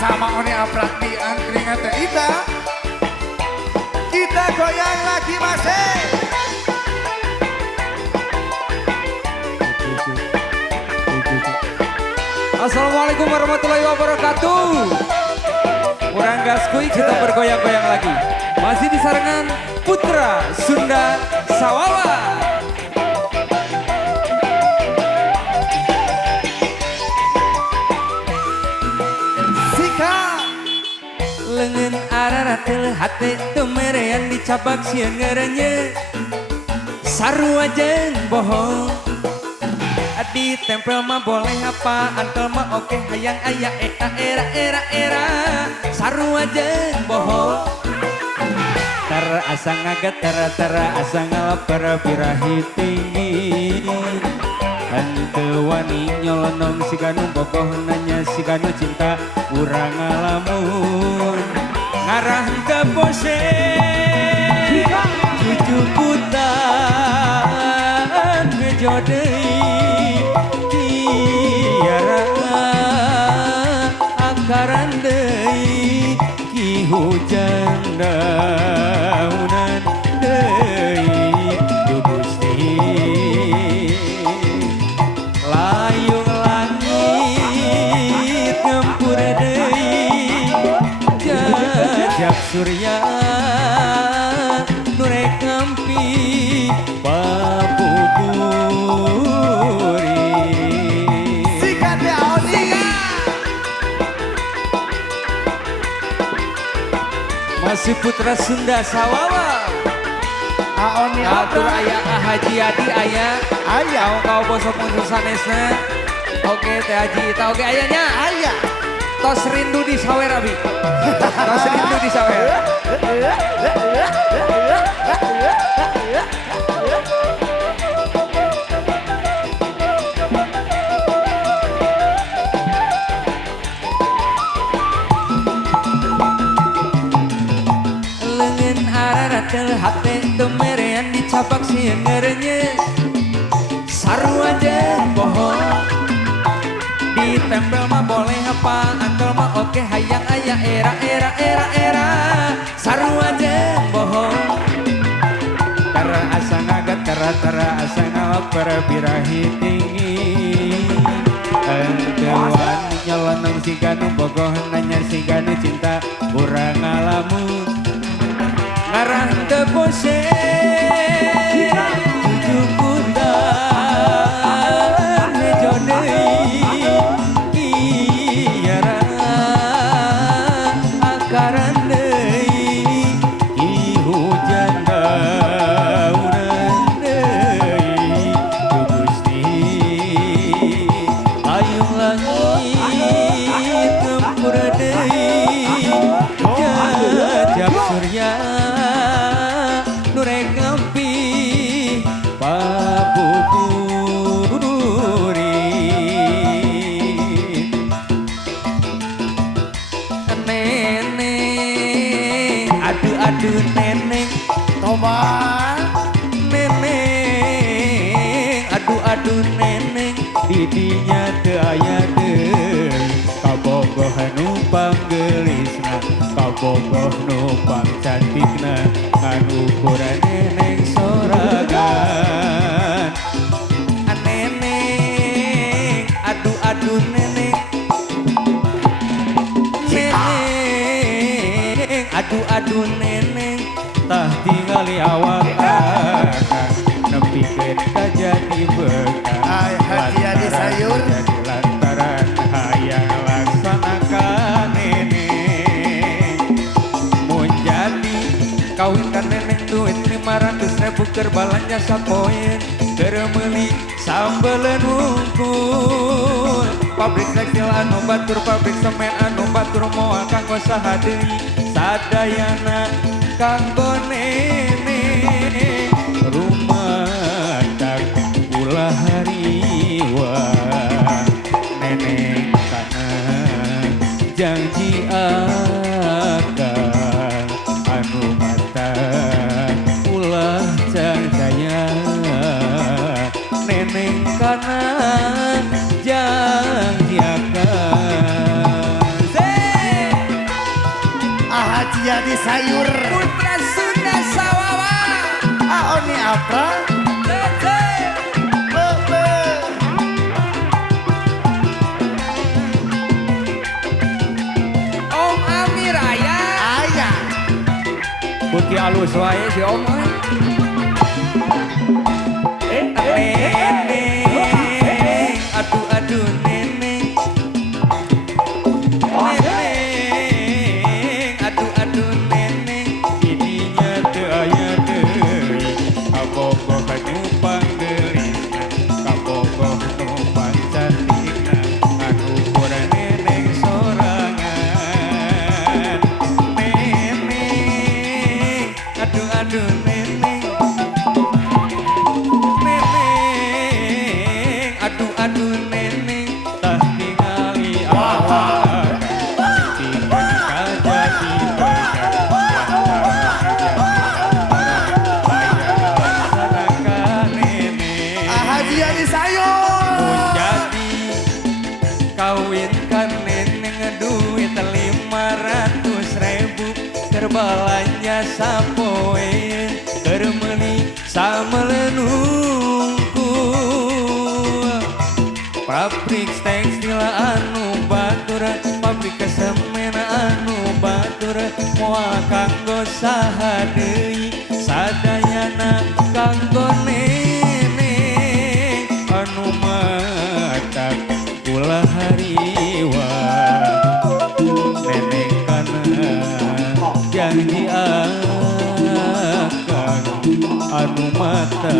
sama Oni Aprati angkringan teh Ida. Kita goyang lagi masih. Assalamualaikum warahmatullahi wabarakatuh. Kurang gaskui kita bergoyang-goyang lagi. Masih di sarangan Putra Sunda Sawawa. Lengan araratil hati tumerean dicabak siang ngerenya sarua jeung bohong di tempel mah boleh apa antel mah oke hayang aya era sarua jeung bohong tara asa ngaget tara asa ngalapar birahi tinggi henteu wani nyolonong si kanu bogoh nanya si kanu cinta urang ngalamun ngarah ke pose cucu putan ngejodei tiara akaran deui ki hujan daunan deui du Gusti layung langit ngempur deui jajak surya nurek ngampi babuburi Sikat ya Oni. masih Putra Sunda Sawawa Aoni atur apa? aya Haji Adi aya Ayah. kau bosok musuh sanesna oke teh Haji Ita oke ayahnya Ayah. tos rindu di sawer abi tos rindu di sawer lengan araratel hati tumerean dicapak siang ngerenya sarua jeung bohong ditempel mah boleh apa antel mah oke hayang aya era sarua jeung bohong tara asa ngaget tara asa ngalapar birahi tinggi enteuan nyolonong si kanu bogoh nanya si kanu cinta urang ngalamun ngarah teu pose cucu putan ngejodei kiara akaran deui ki hujan daunan deui du Gusti layung langit ngempur deui jajak surya nurek ngampi babuburi neneng aduh neneng Toba. neneng aduh neneng didinya teu aya deui kabogoh nu panggelisna kabogoh nu pangcantikna ngan ukuran neneng soragan neneng aduh neneng neneng aduh neneng tah tingali awak nepikeun ka jadi bekan Ay, Haji Adi sayur. jadi lantaran hayang laksanakan neneng mun jadi kawinkan neneng duit 500.000 keur balanja sapoe keur meuli sambeleun hungkul pabrik tekstil anu batur pabrik semen anu batur moal kanggo saha deui sadayana kanggo neneng rumah tak ulah hariwa neneng kana janji akan anu mata ulah cahaya neneng kana janji akan Haji Adi sayur. Putra Sunda Sawawa. Aoni apa? Tete. Bebe. Om Amir Ayah. Ayah. Bukti alus wae si Om. Neneng, aduh aduh neneng. Neneng, aduh aduh neneng. Idinya teu aya deui. Kabogoh nyupang gelisna, kabogoh numpang cantikna. Anu kurang neneng sorangan. Neneng, aduh aduh neneng. Neneng, aduh aduh neneng, tah tingali awak, tinggal kajati began, laksanakan neneng. Haji Adi sayur. Mun jadi kawinkan neneng duit 500.000 keur balanja sapoe keur meuli samelenungku pabrik tekstil anu batur pabrik semen anu batur moal kanggo saha deui sadayana kanggo neneng anu matak ulah hariwa neneng kana janji akan anu mata